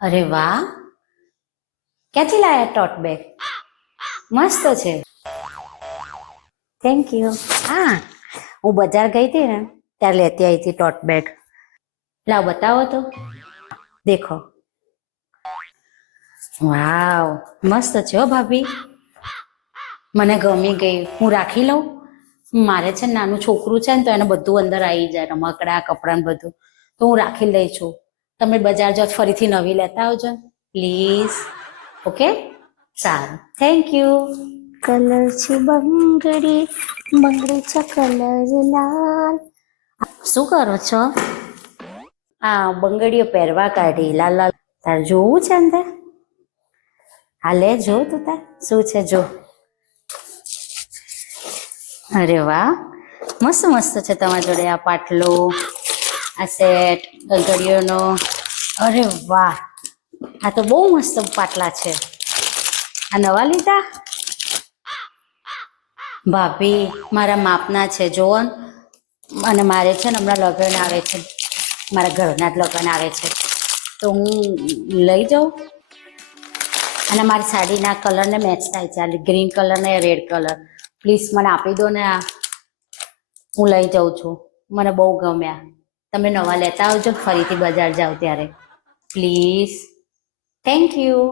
અરે વાહ, ક્યાંથી લાયા ટોટ બેગ? મસ્ત છે. Thank you. હા, હું બજાર ગઈ હતી ને ત્યારે લેતી આવી હતી ટોટ બેગ. લાવ બતાવો તો. દેખો. વાવ, મસ્ત છે હો ભાભી. મને ગમી ગઈ. હું રાખી લઉં? મારે છે ને નાનું છોકરું છે ને તો એને બધું અંદર આવી જાય, રમકડા કપડાં ને બધું. તો હું રાખી લઈ છું. તમે બજાર જાઓ ફરીથી નવી લેતા આવજો પ્લીઝ. ઓકે, સારું. Thank you. કલર છે બંગડી, બંગડી છે કલર લાલ. શું કરો છો? આ બંગડીઓ પહેરવા કાઢી લાલ લાલ. તાર જોવું છે અંદર? હા લે જો તું તાર શું છે જો. અરે વાહ, મસ્ત મસ્ત છે તમારી જોડે આ પાટલો, આ સેટ ઘડીઓનો. અરે વાહ, આ તો બહુ મસ્ત પાટલા છે. આ નવા લીધા? ભાભી મારા માપના છે જોવો ને. અને મારે છે ને હમણાં લગ્ન આવે છે, મારા ઘરના જ લગ્ન આવે છે, તો હું લઈ જાઉં. અને મારી સાડીના કલરને મેચ થાય છે, આ ગ્રીન કલર ને રેડ કલર. પ્લીઝ મને આપી દો ને આ, હું લઈ જાઉં છું. મને બહુ ગમ્યા. તમે નવા લેતા આવજો ફરીથી બજાર જાઓ ત્યારે પ્લીઝ. Thank you.